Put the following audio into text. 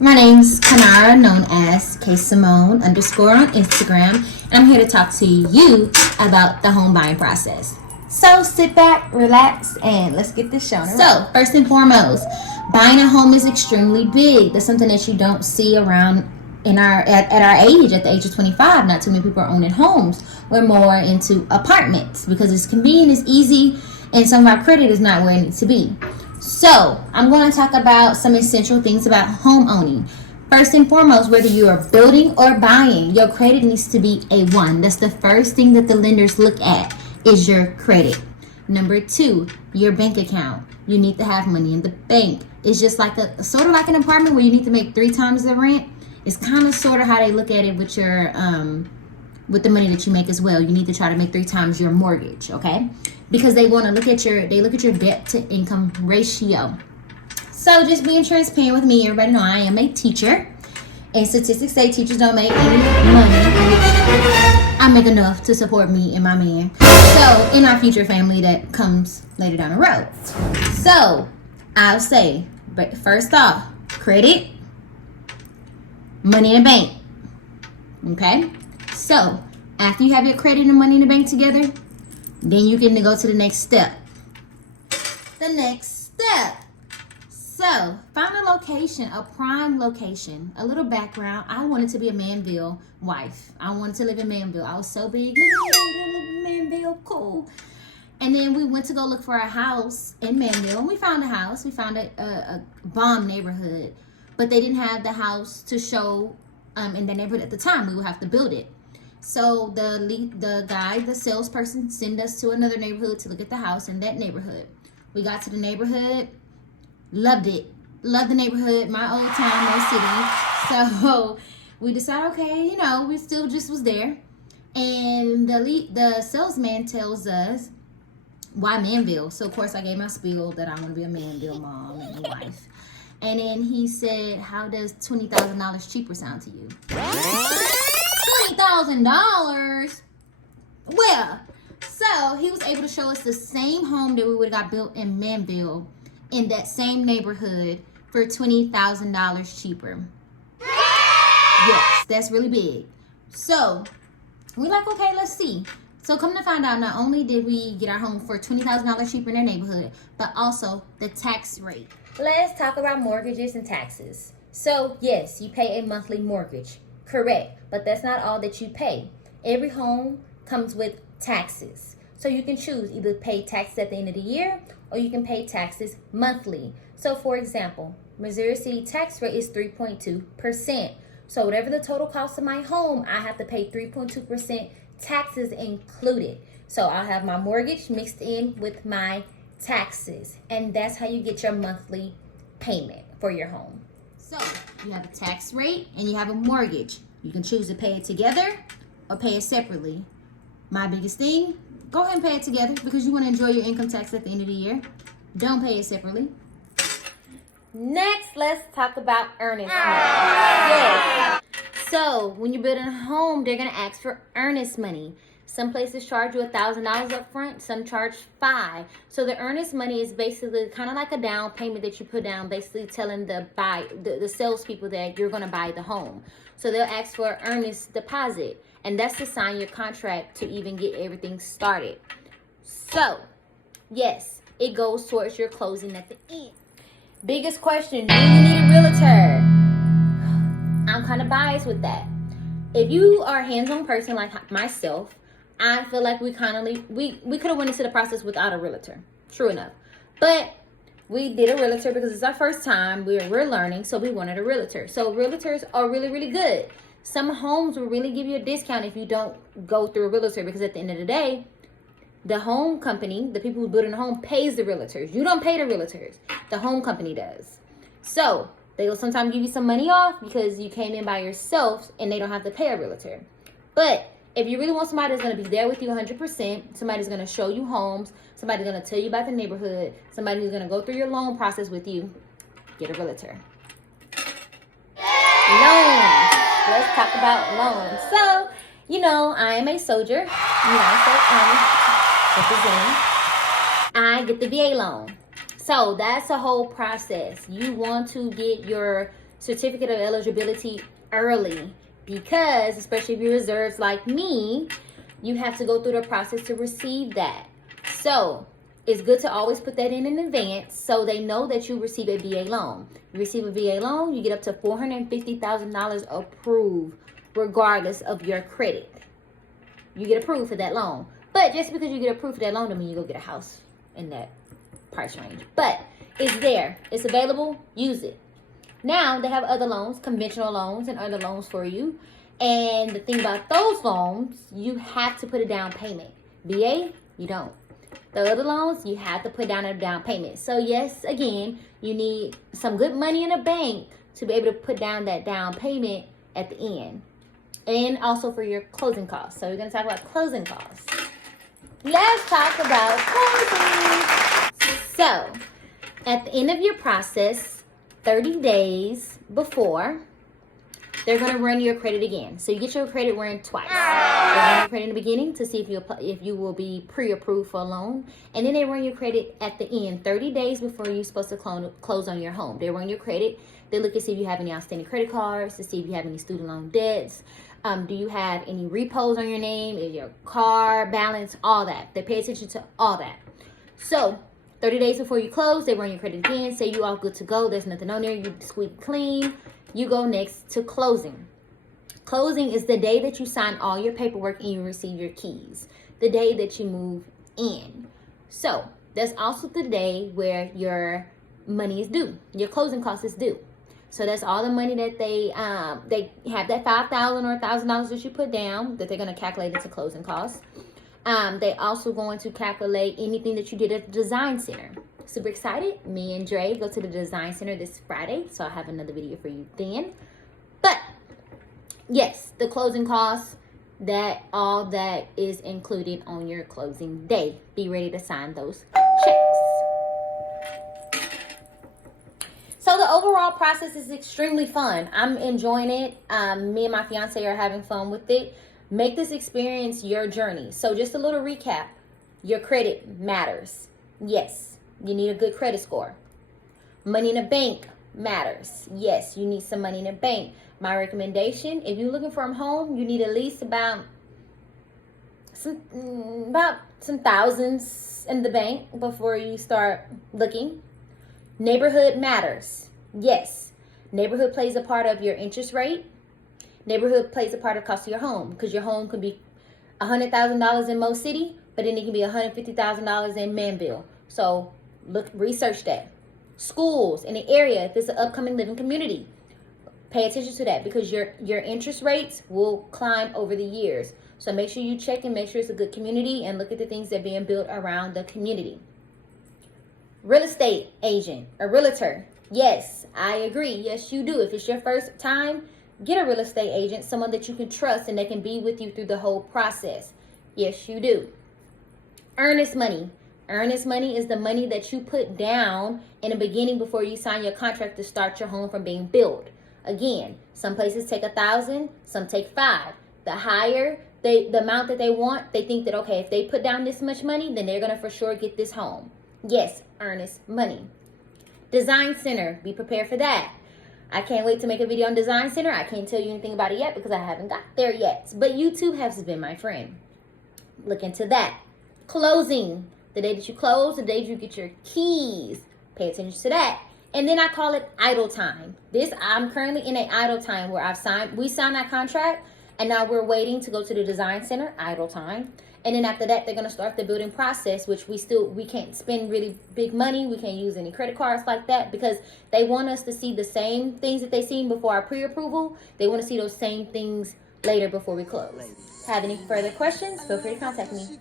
My name's Kanara, known as K Simone _ on Instagram, and I'm here to talk to you about the home buying process. So sit back, relax, and let's get this show. So first and foremost, buying a home is extremely big. That's something that you don't see around at our age, at the age of 25. Not too many people are owning homes. We're more into apartments because it's convenient, it's easy, and some of our credit is not where it needs to be. So I'm going to talk about some essential things about home owning. First and foremost, whether you are building or buying, your credit needs to be A1. That's the first thing that the lenders look at is your credit. Number 2, your bank account. You need to have money in the bank. It's just like sort of like an apartment where you need to make 3 times the rent. It's kind of sort of how they look at it with your with the money that you make as well. You need to try to make 3 times your mortgage, okay? Because they want to look at your debt to income ratio. So just being transparent with me, everybody know I am a teacher, and statistics say teachers don't make any money. I make enough to support me and my man. So in our future family that comes later down the road. So I'll say, but first off, credit, money in the bank. Okay? So after you have your credit and money in the bank together, then you can go to the next step. The next step. So, find a location, a prime location. A little background. I wanted to be a Manville wife. I wanted to live in Manville. I was so big. Manville, cool. And then we went to go look for a house in Manville. And we found a house. We found a bomb neighborhood. But they didn't have the house to show in the neighborhood at the time. We would have to build it. So the salesperson sent us to another neighborhood to look at the house in that neighborhood. We got to the neighborhood, loved it. Loved the neighborhood, my old town, my city. So we decided, okay, we still just was there. And the salesman tells us, why Manville? So of course I gave my spiel that I want to be a Manville mom and a wife. And then he said, how does $20,000 cheaper sound to you? $20,000. Well, so he was able to show us the same home that we would have got built in Manville in that same neighborhood for $20,000 cheaper. Yes, that's really big. So we're like, okay, let's see. So come to find out, not only did we get our home for $20,000 cheaper in their neighborhood, but also the tax rate. Let's talk about mortgages and taxes. So yes, you pay a monthly mortgage. Correct, but that's not all that you pay. Every home comes with taxes. So you can choose either pay taxes at the end of the year or you can pay taxes monthly. So for example, Missouri City tax rate is 3.2%. So whatever the total cost of my home, I have to pay 3.2% taxes included. So I'll have my mortgage mixed in with my taxes. And that's how you get your monthly payment for your home. So you have a tax rate and you have a mortgage. You can choose to pay it together or pay it separately. My biggest thing, go ahead and pay it together because you want to enjoy your income tax at the end of the year. Don't pay it separately. Next, let's talk about earnest money. Yes. So when you're building a home, they're going to ask for earnest money. Some places charge you $1,000 up front. Some charge $5,000. So the earnest money is basically kind of like a down payment that you put down, basically telling the salespeople that you're going to buy the home. So they'll ask for an earnest deposit, and that's to sign your contract to even get everything started. So yes, it goes towards your closing at the end. Biggest question: do you need a realtor? I'm kind of biased with that. If you are a hands-on person like myself, I feel like we could have went into the process without a realtor. True enough. But we did a realtor because it's our first time. We're learning, so we wanted a realtor. So realtors are really, really good. Some homes will really give you a discount if you don't go through a realtor because at the end of the day, the home company, the people who build in the home, pays the realtors. You don't pay the realtors. The home company does. So they will sometimes give you some money off because you came in by yourself and they don't have to pay a realtor. But if you really want somebody that's going to be there with you 100%, somebody that's going to show you homes, somebody that's going to tell you about the neighborhood, somebody who's going to go through your loan process with you, get a realtor. Loans. Let's talk about loans. So, I am a soldier. Representing. I get the VA loan. So that's a whole process. You want to get your certificate of eligibility early, because especially if you're reserves like me, you have to go through the process to receive that. So it's good to always put that in advance so they know that you receive a VA loan. You receive a VA loan, you get up to $450,000 approved regardless of your credit. You get approved for that loan. But just because you get approved for that loan doesn't mean you go get a house in that price range. But it's there. It's available. Use it. Now, they have other loans, conventional loans and other loans for you. And the thing about those loans, you have to put a down payment. VA, you don't. The other loans, you have to put down a down payment. So yes, again, you need some good money in the bank to be able to put down that down payment at the end. And also for your closing costs. So we're going to talk about closing costs. Let's talk about closing. So at the end of your process, 30 days before, they're going to run your credit again. So you get your credit run twice. They run your credit in the beginning to see if you will be pre-approved for a loan. And then they run your credit at the end, 30 days before you're supposed to close on your home. They run your credit. They look to see if you have any outstanding credit cards, to see if you have any student loan debts. Do you have any repos on your name? Is your car balance? All that. They pay attention to all that. So 30 days before you close, they run your credit again. Say you all good to go. There's nothing on there. You squeak clean. You go next to closing. Closing is the day that you sign all your paperwork and you receive your keys. The day that you move in. So that's also the day where your money is due. Your closing cost is due. So that's all the money that they have, that $5,000 or $1,000 that you put down that they're going to calculate into closing costs. They also going to calculate anything that you did at the design center. Super excited. Me and Dre go to the design center this Friday, so I'll have another video for you then. But yes, the closing costs, that all that is included on your closing day. Be ready to sign those checks. So the overall process is extremely fun. I'm enjoying it. Me and my fiance are having fun with it. Make this experience your journey. So just a little recap. Your credit matters. Yes, you need a good credit score. Money in the bank matters. Yes, you need some money in the bank. My recommendation, if you're looking for a home, you need at least about some thousands in the bank before you start looking. Neighborhood matters. Yes, neighborhood plays a part of your interest rate. Neighborhood plays a part of the cost of your home, because your home could be $100,000 in Mo City, but then it can be $150,000 in Manville. So research that. Schools in the area, if it's an upcoming living community, pay attention to that, because your interest rates will climb over the years. So make sure you check and make sure it's a good community and look at the things that are being built around the community. Real estate agent, a realtor. Yes, I agree. Yes, you do. If it's your first time, get a real estate agent, someone that you can trust and that can be with you through the whole process. Yes, you do. Earnest money. Earnest money is the money that you put down in the beginning before you sign your contract to start your home from being built. Again, some places take 1,000, some take 5. The higher the amount that they want, they think that, okay, if they put down this much money, then they're going to for sure get this home. Yes, earnest money. Design center, be prepared for that. I can't wait to make a video on design center. I can't tell you anything about it yet because I haven't got there yet. But YouTube has been my friend. Look into that. Closing, the day that you close, the day you get your keys. Pay attention to that. And then I call it idle time. I'm currently in an idle time where we signed that contract, and now we're waiting to go to the design center, idle time. And then after that, they're going to start the building process, which we can't spend really big money. We can't use any credit cards like that, because they want us to see the same things that they seen before our pre-approval. They want to see those same things later before we close. Have any further questions? Feel free to contact me.